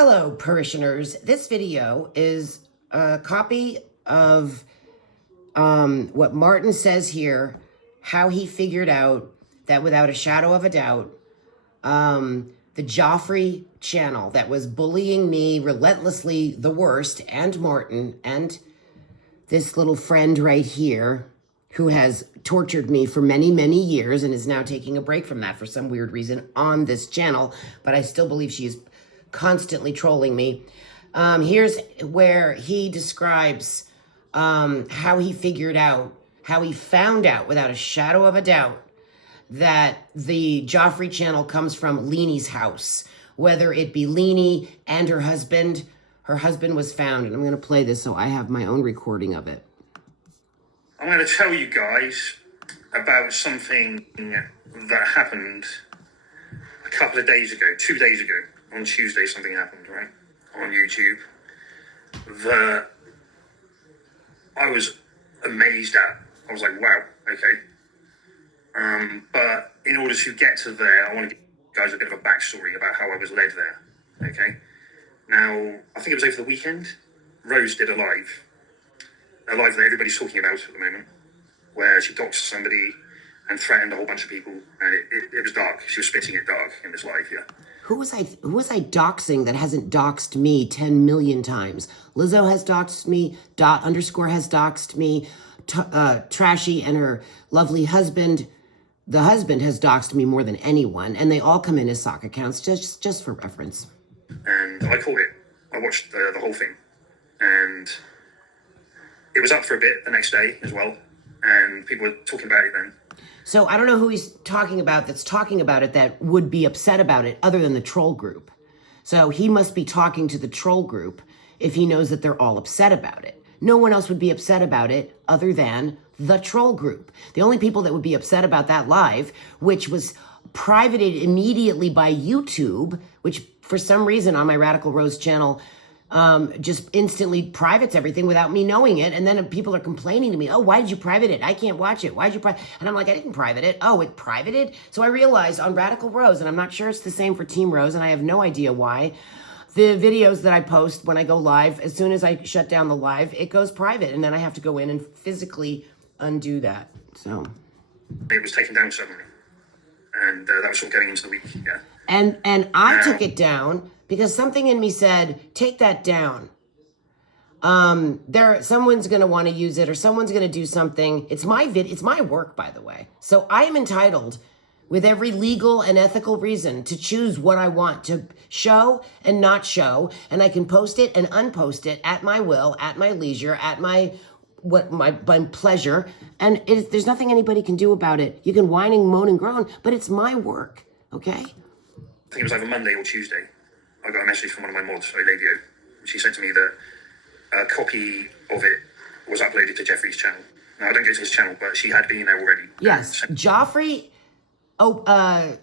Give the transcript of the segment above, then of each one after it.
Hello, parishioners. This video is a copy of what Martin says here, how he figured out that without a shadow of a doubt, the Joffrey channel that was bullying me relentlessly, the worst, and Martin, and this little friend right here, who has tortured me for many, many years and is now taking a break from that for some weird reason on this channel, but I still believe she is constantly trolling me. Here's where he describes how he figured out, how he found out without a shadow of a doubt that the Joffrey channel comes from Lene's house, whether it be Lene and her husband. Her husband was found, and I'm going to play this so I have my own recording of it. I'm going to tell you guys about something that happened a couple of days ago, 2 days ago. On Tuesday, something happened, right? On YouTube. That I was amazed at. I was like, wow, okay. But in order to get to there, I want to give you guys a bit of a backstory about how I was led there, okay? Now, I think it was over the weekend, Rose did a live that everybody's talking about at the moment, where she doxed somebody and threatened a whole bunch of people, and it was dark. She was spitting it dark in this live, yeah. Who was I doxing that hasn't doxed me 10 million times? Lizzo has doxed me, __ has doxed me, Trashy and her lovely husband, the husband has doxed me more than anyone, and they all come in as sock accounts, just for reference. And I caught it. I watched the whole thing, and it was up for a bit the next day as well, and people were talking about it then. So I don't know who he's talking about that's talking about it that would be upset about it other than the troll group. So he must be talking to the troll group if he knows that they're all upset about it. No one else would be upset about it other than the troll group. The only people that would be upset about that live, which was privated immediately by YouTube, which for some reason on my Radical Rose channel just instantly privates everything without me knowing it. And then people are complaining to me, oh, why did you private it? I can't watch it. Why'd you private? And I'm like, I didn't private it. Oh, it privated? So I realized on Radical Rose, and I'm not sure it's the same for Team Rose, and I have no idea why, the videos that I post when I go live, as soon as I shut down the live, it goes private. And then I have to go in and physically undo that. So it was taken down suddenly. And that was all getting into the week, yeah. And I took it down because something in me said, take that down. Someone's going to want to use it, or someone's going to do something. It's my work, by the way. So I am entitled, with every legal and ethical reason, to choose what I want to show and not show. And I can post it and unpost it at my will, at my leisure, at my pleasure. And there's nothing anybody can do about it. You can whine and moan and groan, but it's my work, okay? I think it was either Monday or Tuesday. I got a message from one of my mods, Olivia. She said to me that a copy of it was uploaded to Jeffrey's channel. Now, I don't go to his channel, but she had been there already. Yes, Joffrey uploaded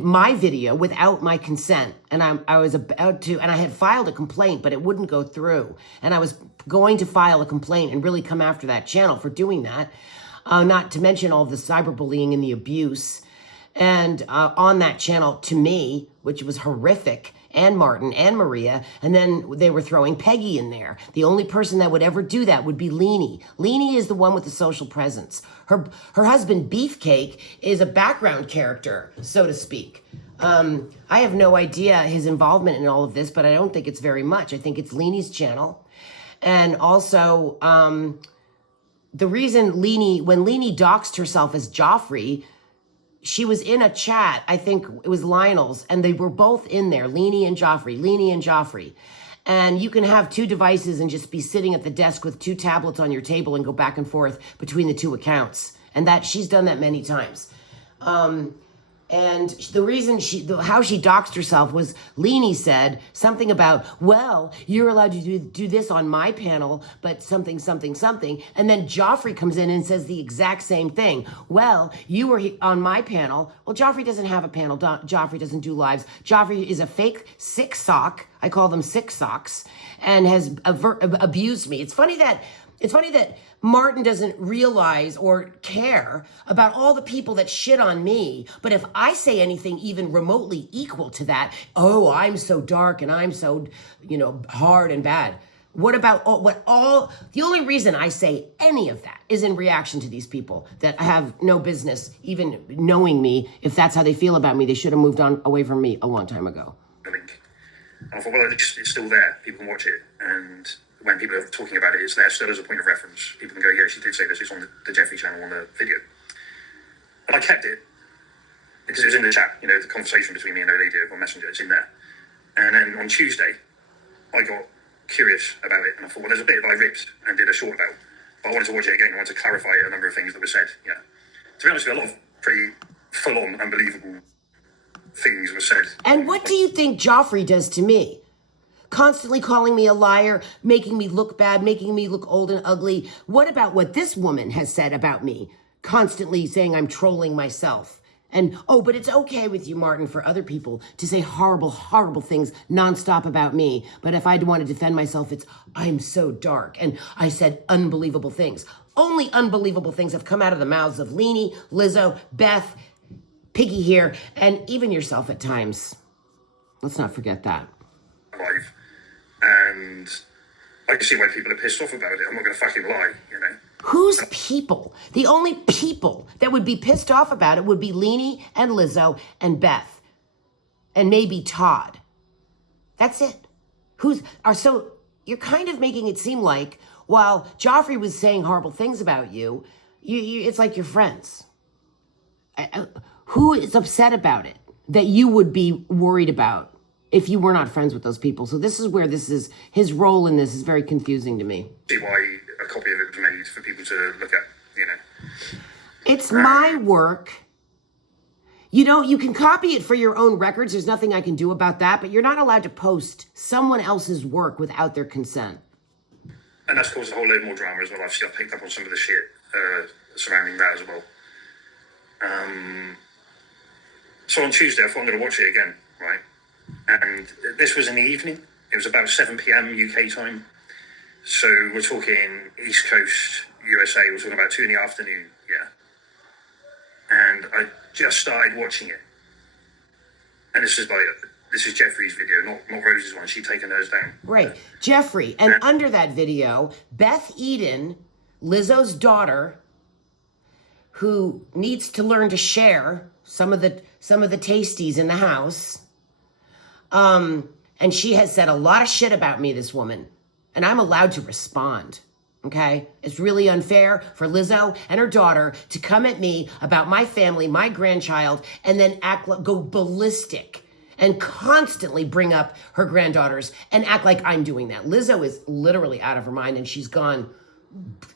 my video without my consent, and I was about to, and I had filed a complaint, but it wouldn't go through. And I was going to file a complaint and really come after that channel for doing that, not to mention all the cyberbullying and the abuse. And on that channel, to me, which was horrific, and Martin and Maria, and then they were throwing Peggy in there. The only person that would ever do that would be Lene. Lene is the one with the social presence. Her husband, Beefcake, is a background character, so to speak. I have no idea his involvement in all of this, but I don't think it's very much. I think it's Lene's channel. And also, the reason when Lene doxed herself as Joffrey, she was in a chat, I think it was Lionel's, and they were both in there, Lene and Joffrey. And you can have two devices and just be sitting at the desk with two tablets on your table and go back and forth between the two accounts. And that she's done that many times. And the reason how she doxed herself was Lene said something about, well, you're allowed to do this on my panel, but something. And then Joffrey comes in and says the exact same thing. Well, you were on my panel. Well, Joffrey doesn't have a panel. Joffrey doesn't do lives. Joffrey is a fake sick sock. I call them sick socks, and has abused me. It's funny that It's funny that Martin doesn't realize or care about all the people that shit on me. But if I say anything even remotely equal to that, oh, I'm so dark and I'm so, hard and bad. What about the only reason I say any of that is in reaction to these people that have no business even knowing me. If that's how they feel about me, they should have moved on away from me a long time ago. And I thought, well, it's still there. People can watch it. And when people are talking about it, it's there still as a point of reference. People can go, yeah, she did say this. It's on the Jeffrey channel on the video. And I kept it because it was in the chat, the conversation between me and Lady on Messenger. It's in there. And then on Tuesday, I got curious about it. And I thought, well, there's a bit that I ripped and did a short about. But I wanted to watch it again. I wanted to clarify a number of things that were said. Yeah. To be honest with you, a lot of pretty full-on, unbelievable things were said. And what do you think Joffrey does to me? Constantly calling me a liar, making me look bad, making me look old and ugly. What about what this woman has said about me? Constantly saying I'm trolling myself. And, but it's okay with you, Martin, for other people to say horrible, horrible things nonstop about me. But if I'd want to defend myself, it's, I'm so dark. And I said unbelievable things. Only unbelievable things have come out of the mouths of Lene, Lizzo, Beth, Piggy here, and even yourself at times. Let's not forget that. Live. And I can see why people are pissed off about it. I'm not going to fucking lie, Who's people? The only people that would be pissed off about it would be Lene and Lizzo and Beth. And maybe Todd. That's it. So you're kind of making it seem like while Joffrey was saying horrible things about you, it's like you're friends. Who is upset about it that you would be worried about if you were not friends with those people? So this is where his role in this is very confusing to me. See why a copy of it was made for people to look at, It's my work. You can copy it for your own records. There's nothing I can do about that, but you're not allowed to post someone else's work without their consent. And that's caused a whole load more drama as well. I've picked up on some of the shit surrounding that as well. So on Tuesday, I thought I'm going to watch it again, right? And this was in the evening. It was about 7 p.m. UK time. So we're talking East Coast, USA. We're talking about 2 in the afternoon, yeah. And I just started watching it. And this is Jeffrey's video, not Rose's one. She'd taken hers down. Right, Jeffrey. And under that video, Beth Eden, Lizzo's daughter, who needs to learn to share some of the tasties in the house. And she has said a lot of shit about me, this woman. And I'm allowed to respond, okay? It's really unfair for Lizzo and her daughter to come at me about my family, my grandchild, and then go ballistic and constantly bring up her granddaughters and act like I'm doing that. Lizzo is literally out of her mind and she's gone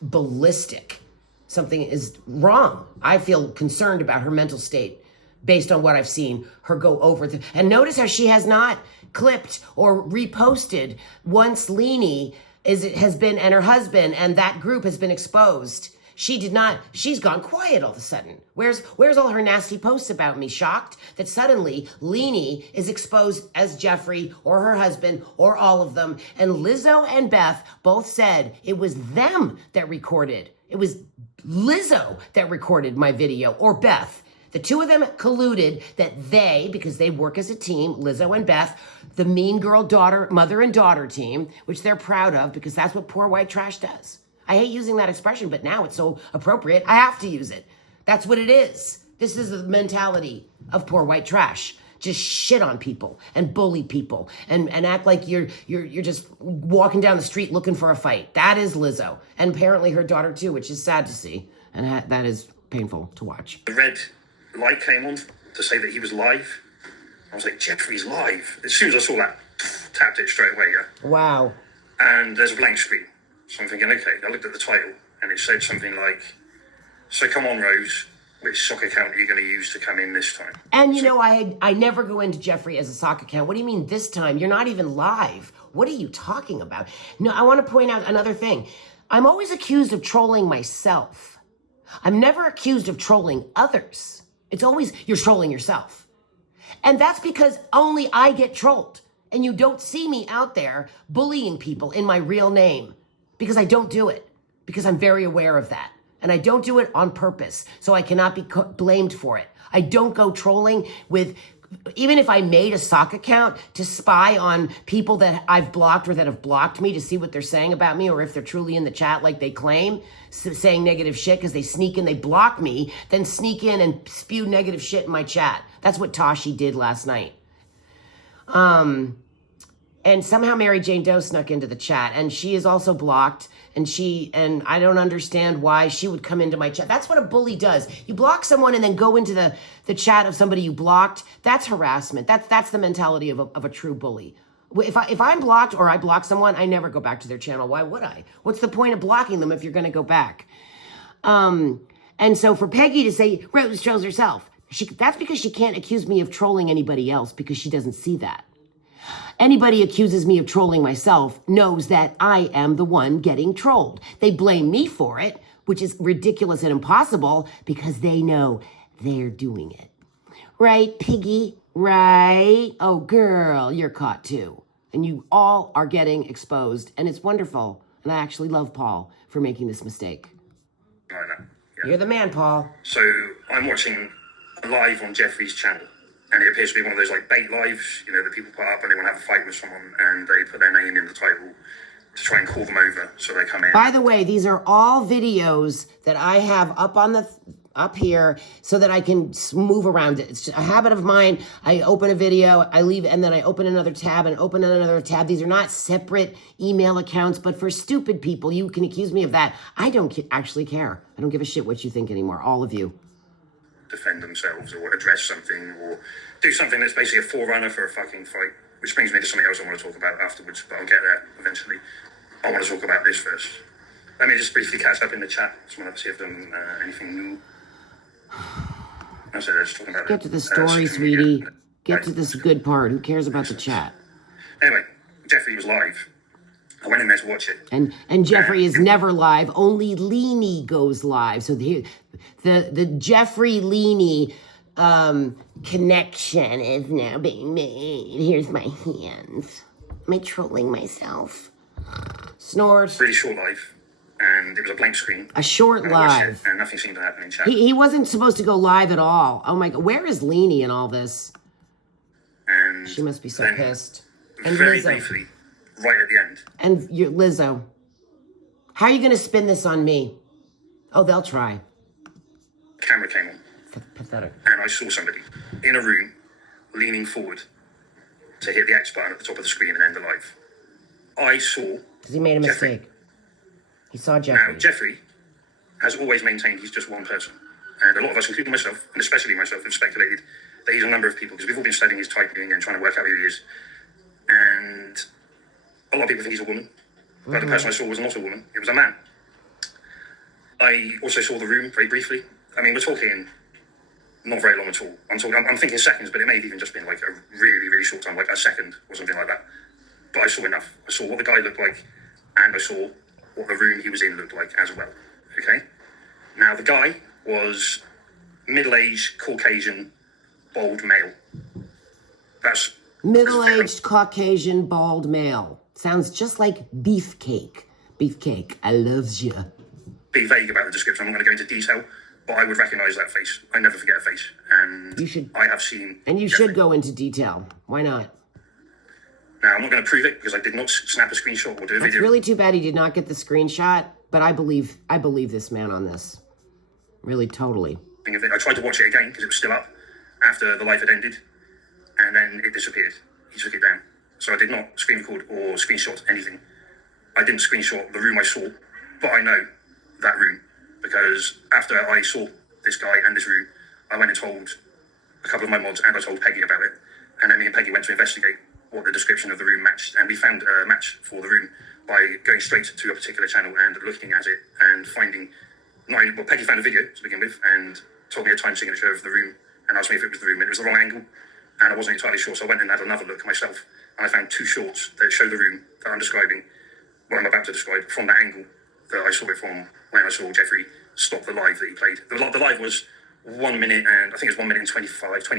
ballistic. Something is wrong. I feel concerned about her mental state based on what I've seen her go over. And notice how she has not clipped or reposted once Lene has been, and her husband, and that group has been exposed. She did not, she's gone quiet all of a sudden. Where's all her nasty posts about me? Shocked that suddenly Lene is exposed as Jeffrey or her husband or all of them. And Lizzo and Beth both said it was them that recorded. It was Lizzo that recorded my video, or Beth. The two of them colluded that because they work as a team, Lizzo and Beth, the mean girl mother and daughter team, which they're proud of because that's what poor white trash does. I hate using that expression, but now it's so appropriate, I have to use it. That's what it is. This is the mentality of poor white trash. Just shit on people and bully people and act like you're just walking down the street looking for a fight. That is Lizzo. And apparently her daughter too, which is sad to see. And that is painful to watch. The red light came on to say that he was live. I was like, Jeffrey's live. As soon as I saw that, tapped it straight away, yeah. Wow. And there's a blank screen. So I'm thinking, okay, I looked at the title and it said something like, so come on, Rose, which sock account are you going to use to come in this time? And I never go into Jeffrey as a sock account. What do you mean this time? You're not even live. What are you talking about? No, I want to point out another thing. I'm always accused of trolling myself. I'm never accused of trolling others. It's always, you're trolling yourself. And that's because only I get trolled. And you don't see me out there bullying people in my real name because I don't do it. because I'm very aware of that. And I don't do it on purpose, so I cannot be blamed for it. I don't go trolling with, even if I made a sock account to spy on people that I've blocked or that have blocked me to see what they're saying about me, or if they're truly in the chat like they claim, saying negative shit because they sneak in, they block me, then sneak in and spew negative shit in my chat. That's what Tashi did last night. And somehow Mary Jane Doe snuck into the chat, and she is also blocked, and I don't understand why she would come into my chat. That's what a bully does. You block someone and then go into the chat of somebody you blocked. That's harassment. That's the mentality of a true bully. If I'm blocked or I block someone, I never go back to their channel. Why would I? What's the point of blocking them if you're going to go back? And so for Peggy to say, Rose trolls herself, that's because she can't accuse me of trolling anybody else because she doesn't see that. Anybody accuses me of trolling myself knows that I am the one getting trolled. They blame me for it, which is ridiculous and impossible because they know they're doing it. Right, Piggy? Right? Oh, girl, you're caught too. And you all are getting exposed, and it's wonderful. And I actually love Paul for making this mistake. I know. Yeah. You're the man, Paul. So I'm watching a live on Jeffrey's channel. And it appears to be one of those like bait lives, you know, that people put up when they want to have a fight with someone and they put their name in the title to try and call them over so they come in. By the way, these are all videos that I have up here so that I can move around it. It's a habit of mine. I open a video, I leave, and then I open another tab and open another tab. These are not separate email accounts, but for stupid people, you can accuse me of that. I don't actually care. I don't give a shit what you think anymore, all of you. Defend themselves or address something or do something that's basically a forerunner for a fucking fight, which brings me to something else I want to talk about afterwards, but I'll get there eventually. I want to talk about this first. Let me just briefly catch up in the chat. Just want to see if there's anything new. So just talking about get to the story, sweetie. Get to this good part. Who cares about the chat? Anyway, Jeffrey was live. I went in there to watch it. And Jeffrey is never live. Only Lene goes live. So the Jeffrey Lene connection is now being made. Here's my hands. Am I trolling myself? Snort. Really short live. And it was a blank screen. A short live. And nothing seemed to happen in chat. He wasn't supposed to go live at all. Oh my God. Where is Lene in all this? And she must be so pissed. And very Lizzo. briefly, right at the end. And Lizzo. How are you going to spin this on me? Oh, they'll try. Camera came on. Pathetic. And I saw somebody in a room leaning forward to hit the X button at the top of the screen and end the live. I saw because he made a Jeffrey. mistake. He saw Jeffrey. Now, Jeffrey has always maintained he's just one person. And a lot of us, including myself, and especially myself, have speculated that he's a number of people because we've all been studying his typing and trying to work out who he is. And a lot of people think he's a woman. But the person I saw was not a woman. It was a man. I also saw the room very briefly. I mean, we're talking not very long at all. I'm thinking seconds, but it may have even just been like a really, really short time, like a second or something like that. But I saw enough. I saw what the guy looked like, and I saw what the room he was in looked like as well. Okay? Now, the guy was middle-aged, Caucasian, bald male. That's... Middle-aged, Caucasian, bald male. Sounds just like beefcake. Beefcake, I loves you. Be vague about the description. I'm not going to go into detail, but I would recognise that face. I never forget a face. And you should, I have seen... And you should go into detail. Why not? Now, I'm not going to prove it because I did not snap a screenshot or do a video. It's really too bad he did not get the screenshot, but I believe this man on this. Really, totally. I tried to watch it again because it was still up after the live had ended, and then it disappeared. He took it down. So I did not screen record or screenshot anything. I didn't screenshot the room I saw, but I know that room because after I saw this guy and this room, I went and told a couple of my mods and I told Peggy about it. And then me and Peggy went to investigate what the description of the room matched, and we found a match for the room by going straight to a particular channel and looking at it and finding... Peggy found a video to begin with and told me a time signature of the room and asked me if it was the room. It was the wrong angle and I wasn't entirely sure, so I went and had another look myself and I found two shorts that show the room that I'm describing, what I'm about to describe, from that angle that I saw it from when I saw Jeffrey stop the live that he played. The live was 1 minute and I think it was 1 minute and 20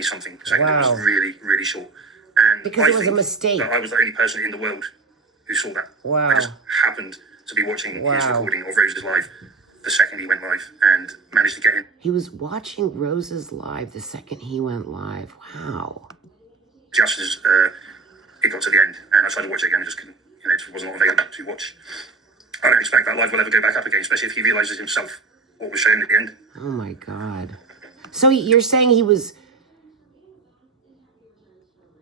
something seconds. Wow. It was really, really short. And because it was a mistake. That I was the only person in the world who saw that. Wow. I just happened to be watching his Wow. recording of Rose's live the second he went live and managed to get in. He was watching Rose's live the second he went live. Wow. Just as it got to the end, and I tried to watch it again, and just couldn't, it just wasn't available to watch. I don't expect that live will ever go back up again, especially if he realises himself what was shown at the end. Oh my God. So you're saying he was...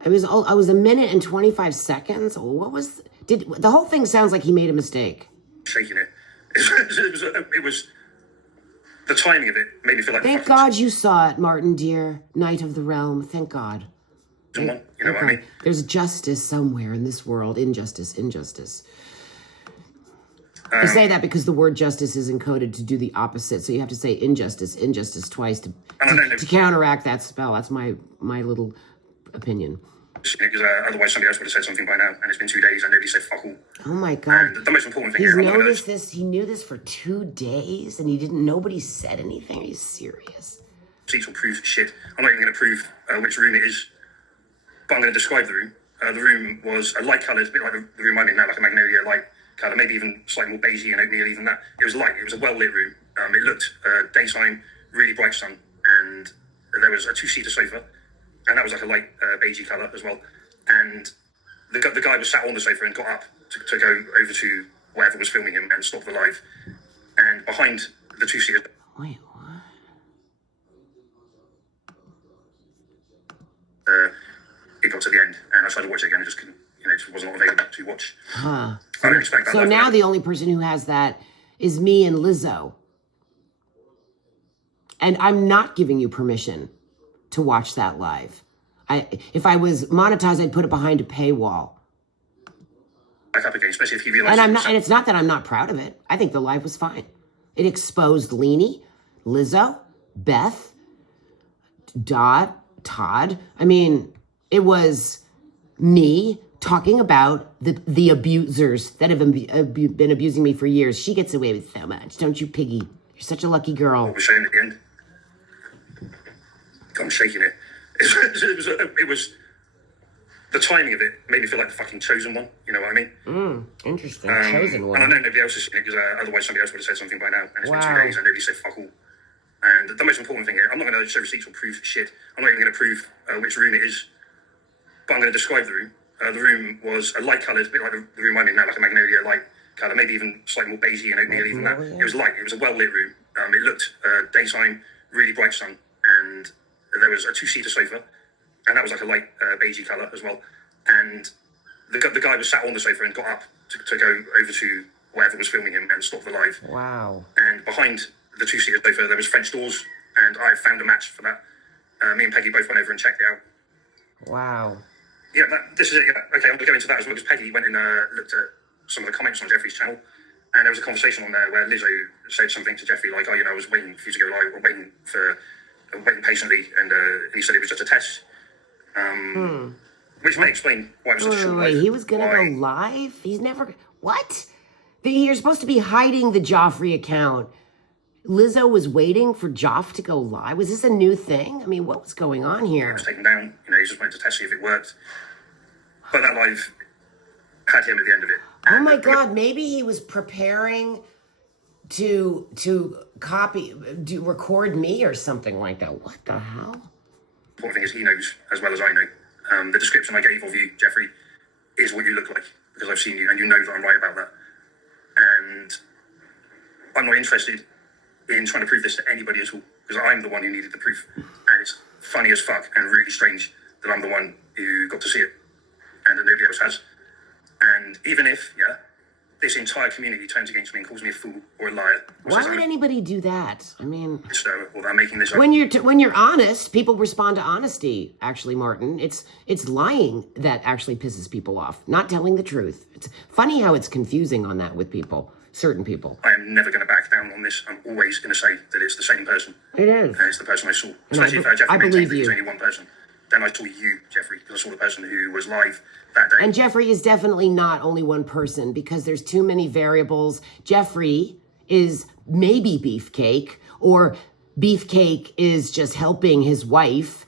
I was a minute and 25 seconds? What was... The whole thing sounds like he made a mistake. Shaking it. It was the timing of it made me feel like... Thank God you saw it, Martin, dear. Knight of the Realm. Thank God. Someone, you know what I mean? There's justice somewhere in this world. Injustice. I say that because the word justice is encoded to do the opposite. So you have to say injustice twice to counteract that spell. That's my little opinion. Because otherwise somebody else would have said something by now, and it's been 2 days and nobody said fuck all. Oh my God. And the most important thing He's here... noticed this. He knew this for 2 days and nobody said anything. Are you serious? Receipts will prove shit. I'm not even going to prove which room it is, but I'm going to describe the room. The room was a light coloured, a bit like the room I'm in now, like a magnolia light colour, maybe even slightly more beigey and oatmeal, even that. It was light. It was a well-lit room. It looked daytime, really bright sun, and there was a 2-seater sofa, and that was like a light beigey colour as well. And the guy was sat on the sofa and got up to go over to wherever was filming him and stop the live. And behind the 2-seater... Wait, what? It got to the end, and I tried to watch it again, and just couldn't, it just wasn't available to watch. Huh. I don't expect that. So now the only person who has that is me and Lizzo. And I'm not giving you permission to watch that live. If I was monetized, I'd put it behind a paywall. Back up again, especially if you realize... And it's not that I'm not proud of it. I think the live was fine. It exposed Lene, Lizzo, Beth, Todd. I mean, it was me talking about the abusers that have been abusing me for years. She gets away with so much, don't you, Piggy? You're such a lucky girl. What was shown at the end. I'm shaking it. It was the timing of it made me feel like the fucking chosen one. You know what I mean? Interesting. Chosen one. And I know nobody else has seen it because otherwise somebody else would have said something by now. And it's been 2 Wow. days and nobody said fuck all. And the most important thing here, I'm not going to show receipts or prove shit. I'm not even going to prove which room it is, but I'm going to describe the room. The room was a light coloured, a bit like the room I'm in now, like a magnolia light colour, maybe even slightly more beigey and oatmeal, even that. It was light. It was a well-lit room. It looked daytime, really bright sun, and there was a 2-seater sofa, and that was like a light beigey colour as well. And the guy was sat on the sofa and got up to go over to wherever was filming him and stop the live. Wow. And behind the 2-seater sofa, there was French doors, and I found a match for that. Me and Peggy both went over and checked it out. Wow. Yeah, this is it. Yeah. Okay, I'm going to go into that as well, because Peggy went and looked at some of the comments on Jeffrey's channel, and there was a conversation on there where Lizzo said something to Jeffrey like, I was waiting for you to go live, or waiting patiently, and he said it was just a test. Which may explain why it was such a short live. He was going to go live? He's never... What? You're supposed to be hiding the Joffrey account. Lizzo was waiting for Joff to go live? Was this a new thing? I mean, what was going on here? It was taken down. He just went to test see if it worked. But that live had him at the end of it. Oh my God, maybe he was preparing to record me or something like that. What the hell? The important thing is he knows as well as I know. The description I gave of you, Jeffrey, is what you look like, because I've seen you and you know that I'm right about that. And I'm not interested in trying to prove this to anybody at all, because I'm the one who needed the proof. And it's funny as fuck and really strange that I'm the one who got to see it and that nobody else has. And even if, this entire community turns against me and calls me a fool or a liar. Why would anybody do that? I mean, or that I'm making this up. When you're honest, people respond to honesty. Actually, Martin, it's lying that actually pisses people off. Not telling the truth. It's funny how it's confusing on that with people, certain people. I am never going to back down on this. I'm always going to say that it's the same person. It is. And it's the person I saw. Especially if Jeffrey I believe you. There's only one person. Then I saw you, Jeffrey, because I saw the person who was live that day. And Jeffrey is definitely not only one person, because there's too many variables. Jeffrey is maybe Beefcake, or Beefcake is just helping his wife,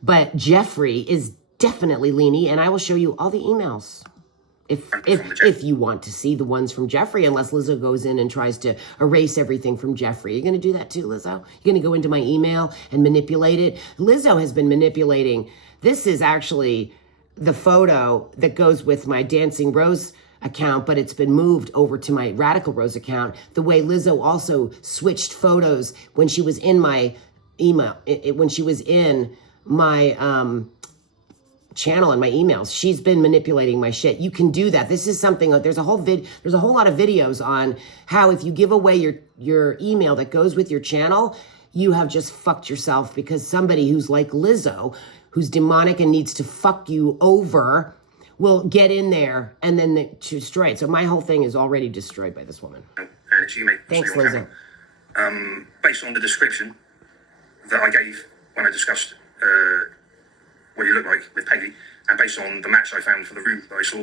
but Jeffrey is definitely Lene, and I will show you all the emails. If you want to see the ones from Jeffrey, unless Lizzo goes in and tries to erase everything from Jeffrey. You're going to do that too, Lizzo? You're going to go into my email and manipulate it? Lizzo has been manipulating. This is actually the photo that goes with my Dancing Rose account, but it's been moved over to my Radical Rose account. The way Lizzo also switched photos when she was in my email, when she was in my channel and my emails. She's been manipulating my shit. You can do that. This is something, there's a whole lot of videos on how if you give away your email that goes with your channel, you have just fucked yourself, because somebody who's like Lizzo, who's demonic and needs to fuck you over, will get in there and then destroy it. So my whole thing is already destroyed by this woman. And it's you, mate. Thanks, Lizzo. Based on the description that I gave when I discussed what you look like with Peggy, and based on the match I found for the room that I saw,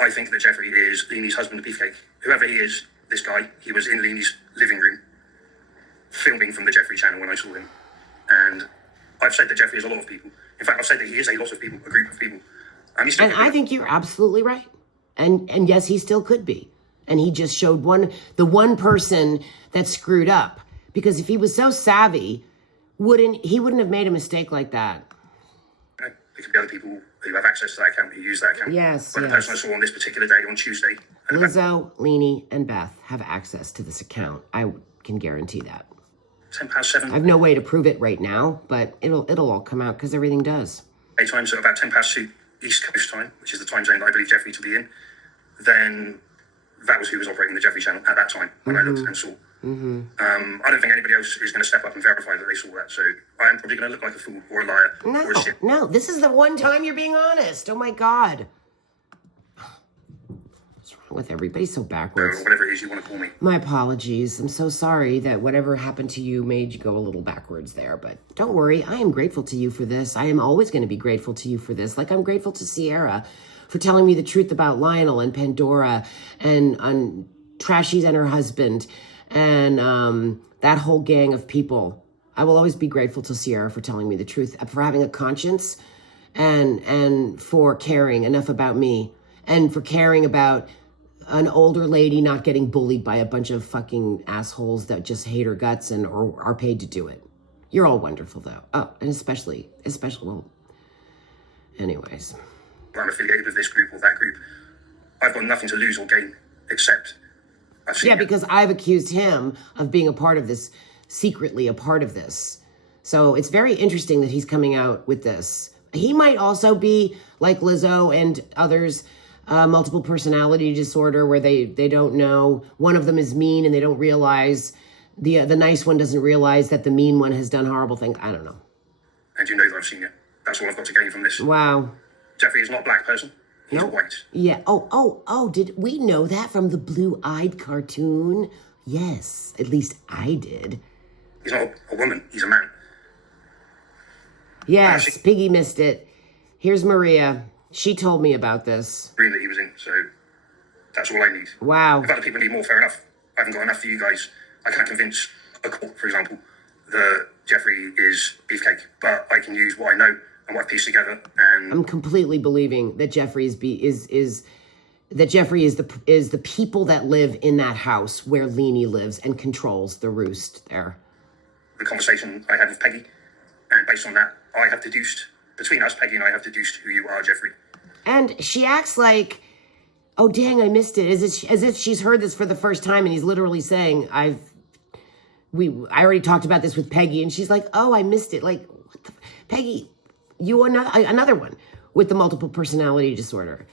I think that Jeffrey is Lene's husband, the Beefcake. Whoever he is, this guy, he was in Lene's living room filming from the Jeffrey channel when I saw him. And I've said that Jeffrey is a lot of people. In fact, I've said that he is a lot of people, a group of people. And I think you're absolutely right. And yes, he still could be. And he just showed the one person that screwed up. Because if he was so savvy, he wouldn't have made a mistake like that. There could be other people who have access to that account, who use that account. Yes, but the person I saw on this particular day, on Tuesday. Lizzo, Lene, and Beth have access to this account. I can guarantee that. 7:10. I have no way to prove it right now, but it'll all come out because everything does. Daytime, so about 2:10 East Coast time, which is the time zone that I believe Jeffrey to be in. Then that was who was operating the Jeffrey channel at that time when I looked and saw. I don't think anybody else is going to step up and verify that they saw that. So I am probably going to look like a fool or a liar or a shit. No, this is the one time you're being honest. Oh my God. What's wrong with everybody? So backwards. Or whatever it is you want to call me. My apologies. I'm so sorry that whatever happened to you made you go a little backwards there. But don't worry. I am grateful to you for this. I am always going to be grateful to you for this. Like I'm grateful to Sierra for telling me the truth about Lionel and Pandora and Trashies and her husband and that whole gang of people. I will always be grateful to Sierra for telling me the truth, for having a conscience and for caring enough about me and for caring about an older lady not getting bullied by a bunch of fucking assholes that just hate her guts or are paid to do it. You're all wonderful though. Oh, and especially, well, anyways. I'm affiliated with this group or that group. I've got nothing to lose or gain except because I've accused him of being a part of this, secretly a part of this. So it's very interesting that he's coming out with this. He might also be like Lizzo and others, multiple personality disorder, where they don't know. One of them is mean and they don't realize, the nice one doesn't realize that the mean one has done horrible things. I don't know. And you know that I've seen it. That's all I've got to gain from this. Wow. Jeffrey is not a black person. He's white. Yeah. Oh, did we know that from the blue-eyed cartoon? Yes, at least I did. He's not a woman. He's a man. Yes, Piggy missed it. Here's Maria. She told me about this. Room that he was in, so that's all I need. Wow. If other people need more, fair enough. I haven't got enough for you guys. I can't convince a court, for example, that Jeffrey is Beefcake, but I can use what I know and what I've pieced together. And I'm completely believing that Jeffrey is the people that live in that house where Lene lives and controls the roost there. The conversation I had with Peggy, and based on that, I have deduced, between us, Peggy and I have deduced who you are, Jeffrey. And she acts like, oh dang, I missed it, as if she's heard this for the first time, and he's literally saying, I already talked about this with Peggy, and she's like, oh, I missed it. Like, what the, Peggy, you are another one with the multiple personality disorder.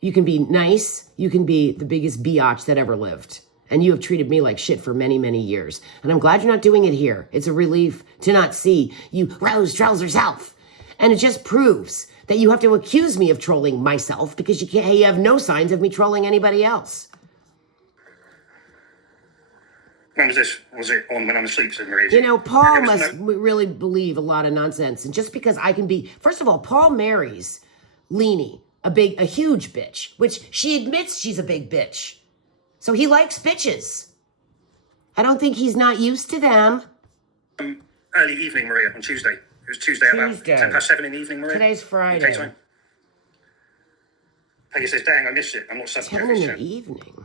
You can be nice, you can be the biggest biatch that ever lived. And you have treated me like shit for many, many years. And I'm glad you're not doing it here. It's a relief to not see you trolls yourself. And it just proves that you have to accuse me of trolling myself because you have no signs of me trolling anybody else. When was this? Was it on when I'm asleep, said Maria? You know, Paul must really believe a lot of nonsense. And just because I can be, first of all, Paul marries Lene, a huge bitch, which she admits she's a big bitch. So he likes bitches. I don't think he's not used to them. Early evening, Maria, on Tuesday. It was Tuesday. About 7:10 in the evening, Maria. Today's Friday. Peggy says, dang, I missed it. I'm not subbed to 10 Jeffrey's in the channel. evening.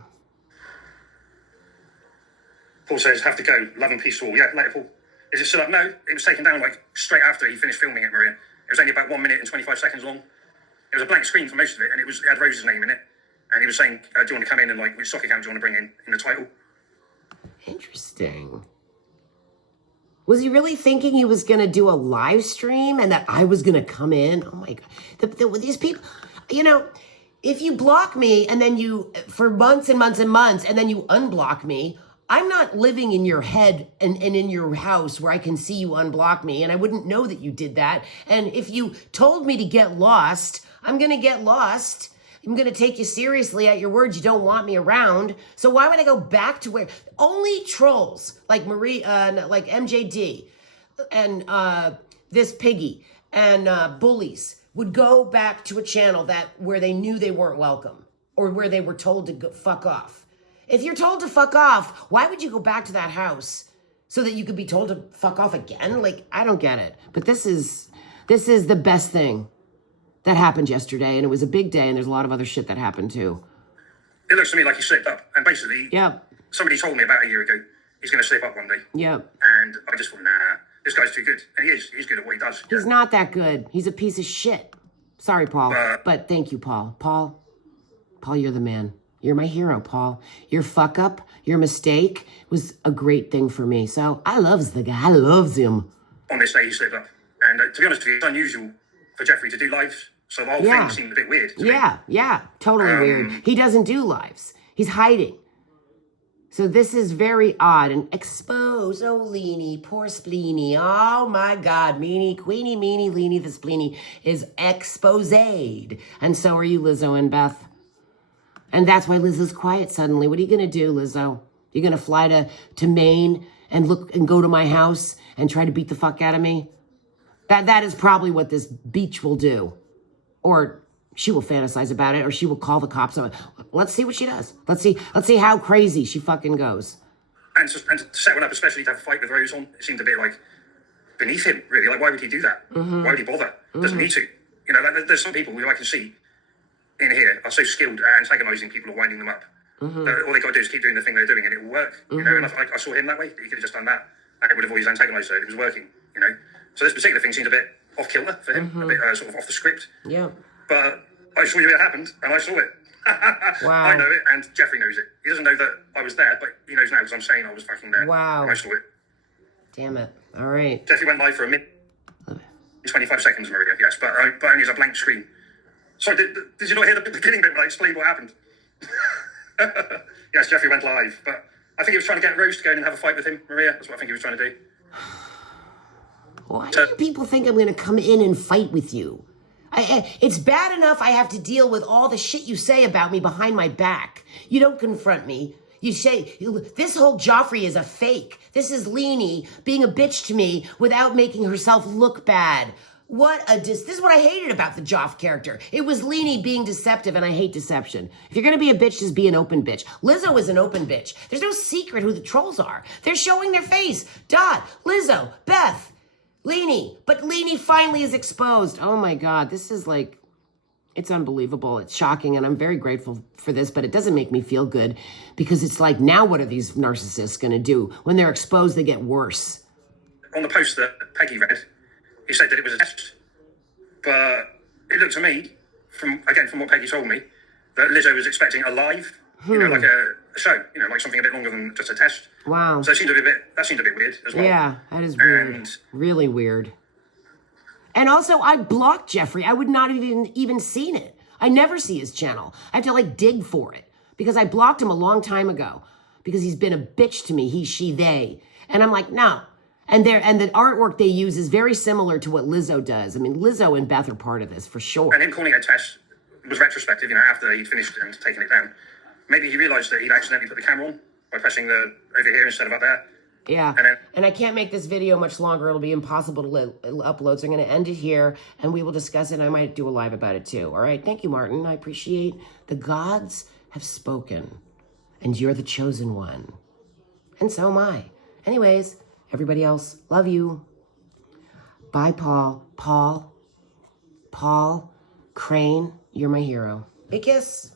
Paul says, have to go. Love and peace to all. Yeah, later, Paul. Is it still up? No, it was taken down like straight after he finished filming it, Maria. It was only about 1 minute and 25 seconds long. It was a blank screen for most of it, and it had Rose's name in it. And he was saying, do you want to come in and like, which stock account do you want to bring in the title? Interesting. Was he really thinking he was going to do a live stream and that I was going to come in? Oh my God. These people, you know, if you block me and then you, for months and months and months, and then you unblock me, I'm not living in your head and in your house where I can see you unblock me, and I wouldn't know that you did that. And if you told me to get lost, I'm going to get lost. I'm going to take you seriously at your words. You don't want me around. So why would I go back to where only trolls like like MJD and this Piggy and bullies would go back to a channel where they knew they weren't welcome or where they were told to go, fuck off. If you're told to fuck off, why would you go back to that house so that you could be told to fuck off again? Like, I don't get it. But this is the best thing that happened yesterday, and it was a big day, and there's a lot of other shit that happened too. It looks to me like he slipped up, and basically, somebody told me about a year ago he's going to slip up one day. Yep. And I just thought, nah, this guy's too good, and he's good at what he does. He's not that good. He's a piece of shit. Sorry, Paul, but thank you, Paul. Paul, you're the man. You're my hero, Paul. Your fuck up, your mistake was a great thing for me. So I loves the guy. I loves him. On this day, he slipped up, and to be honest with you, it's unusual for Jeffrey to do lives. So the whole thing seemed a bit weird to me. Yeah, totally weird. He doesn't do lives. He's hiding. So this is very odd. And expose, oh, Lene, poor Spleeny. Oh, my God. Meanie, Queenie, Meanie, Lene, the Spleeny is exposed. And so are you, Lizzo and Beth. And that's why Lizzo's quiet suddenly. What are you going to do, Lizzo? You're going to fly to Maine and go to my house and try to beat the fuck out of me? That is probably what this beach will do. Or she will fantasize about it, or she will call the cops on it. Let's see what she does. Let's see how crazy she fucking goes. And to set one up, especially to have a fight with Rose on, it seemed a bit like beneath him, really. Like, why would he do that? Why would he bother? Doesn't need to. You know, there's some people who I can see in here are so skilled at antagonising people or winding them up. All they got to do is keep doing the thing they're doing, and it will work. You know, and I saw him that way. He could have just done that, and it would have always antagonised her. It was working. You know, so this particular thing seemed a bit off kilter for him, a bit sort of off the script. Yeah. But I saw it happened, and I saw it. Wow. I know it, and Jeffrey knows it. He doesn't know that I was there, but he knows now because I'm saying I was fucking there. Wow. And I saw it. Damn it. All right. Jeffrey went live for a minute, 25 seconds, Maria. Yes, but only as a blank screen. Sorry, did you not hear the beginning bit when I explained what happened? Yes, Jeffrey went live, but I think he was trying to get Rose to go in and have a fight with him, Maria. That's what I think he was trying to do. Why do people think I'm going to come in and fight with you? It's bad enough I have to deal with all the shit you say about me behind my back. You don't confront me. You say, this whole Joffrey is a fake. This is Lene being a bitch to me without making herself look bad. This is what I hated about the Joff character. It was Lene being deceptive, and I hate deception. If you're going to be a bitch, just be an open bitch. Lizzo is an open bitch. There's no secret who the trolls are. They're showing their face. Dot, Lizzo, Beth, Lene. But Lene finally is exposed. Oh my God, this is like, it's unbelievable. It's shocking, and I'm very grateful for this, but it doesn't make me feel good because it's like, now what are these narcissists going to do? When they're exposed, they get worse. On the post that Peggy read, he said that it was a test, but it looked to me, from what Peggy told me, that Lizzo was expecting a live, you know, like a show, you know, like something a bit longer than just a test. Wow. So that seemed a bit weird as well. Yeah, that is weird. And really weird. And also, I blocked Jeffrey. I would not have even seen it. I never see his channel. I have to like dig for it because I blocked him a long time ago because he's been a bitch to me. He, she, they. And I'm like, no. And the artwork they use is very similar to what Lizzo does. I mean, Lizzo and Beth are part of this for sure. And him calling it a test was retrospective, you know, after he'd finished and taken it down. Maybe he realised that he'd accidentally put the camera on by pressing the over here instead of up there. Yeah. And I can't make this video much longer. It'll be impossible to upload. So I'm going to end it here and we will discuss it. I might do a live about it too. All right. Thank you, Martin. I appreciate the gods have spoken and you're the chosen one. And so am I. Anyways, everybody else, love you. Bye, Paul. Paul Crane, you're my hero. Big kiss.